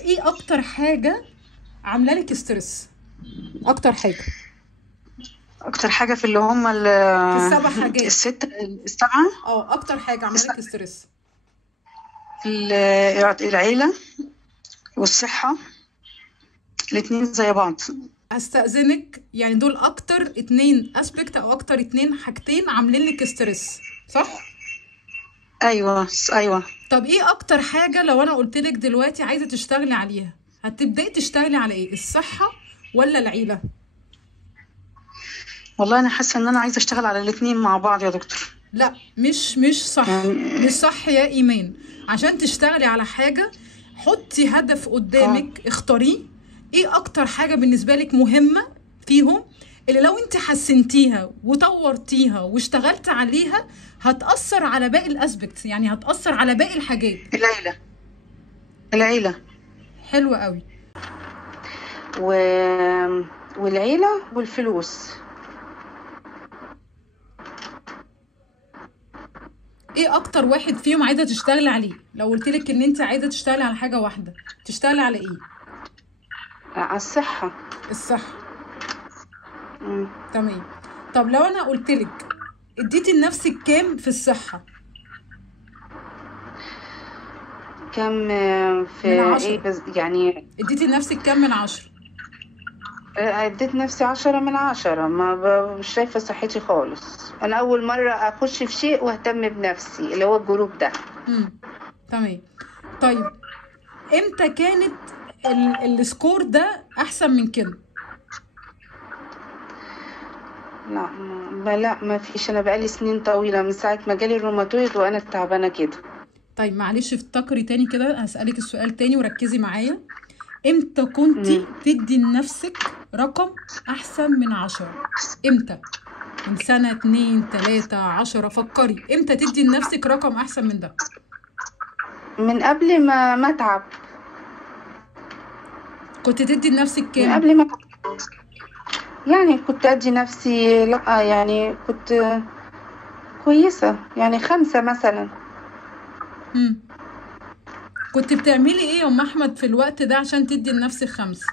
ايه اكتر حاجة عاملة لك ستريس؟ اكتر حاجة اكتر حاجه في اللي هم في السبع حاجات. السبعه. اه، اكتر حاجة عاملة الس- لك ستريس. ال- العيله والصحه، الاتنين زي بعض. هستأذنك، يعني دول اكتر اتنين اسبكت او اكتر اتنين حاجتين عاملين لك ستريس، صح؟ ايوه ايوه. طب ايه اكتر حاجة لو انا قلت لك دلوقتي عايزة تشتغلي عليها، هتبدأي تشتغلي على ايه؟ الصحة ولا العيلة؟ والله انا حاسه ان انا عايزه اشتغل على الاتنين مع بعض يا دكتور. لا، مش صح. مش يعني صح يا ايمان. عشان تشتغلي على حاجة، حطي هدف اه قدامك، اختاريه. ايه اكتر حاجة بالنسبة لك مهمة فيهم، اللي لو انت حسنتيها وطورتيها واشتغلت عليها هتأثر على باقي الاسبكتس، يعني هتأثر على باقي الحاجات. العيله. العيله حلوة قوي. و... والعيله والفلوس. ايه اكتر واحد فيهم عايزة تشتغلي عليه؟ لو قلتلك ان انت عايزة تشتغلي على حاجة واحدة، تشتغلي على ايه؟ على الصحه. الصح. مم. تمام. طب لو انا قلتلك اديتي لنفسك كام في الصحة؟ كم في من ايه 10. بس يعني؟ اديتي لنفسك كام من 10؟ اديت نفسي 10 من 10. مش شايفة صحتي خالص. انا اول مرة اخش في شيء واهتم بنفسي اللي هو الجروب ده. امم تمام. طيب، امتى كانت السكور ده احسن من كده؟ لا ما فيش. انا بقالي سنين طويلة من ساعة ما جالي الروماتويد وانا تعبانة كده. طيب معلش، افتكري تاني كده، هسألك السؤال تاني وركزي معايا. امتى مم. كنتي تدي لنفسك رقم احسن من 10؟ امتى؟ من سنة، 2، 3، 10؟ فكري امتى تدي لنفسك رقم احسن من ده. من قبل ما اتعب. كنت تدي لنفسك من كام؟ قبل ما أتعب. يعني كنت ادي نفسي، لا يعني كنت كويسة، يعني 5 مثلا. امم كنت بتعملي ايه يا ام احمد في الوقت ده عشان تدي لنفسك 5؟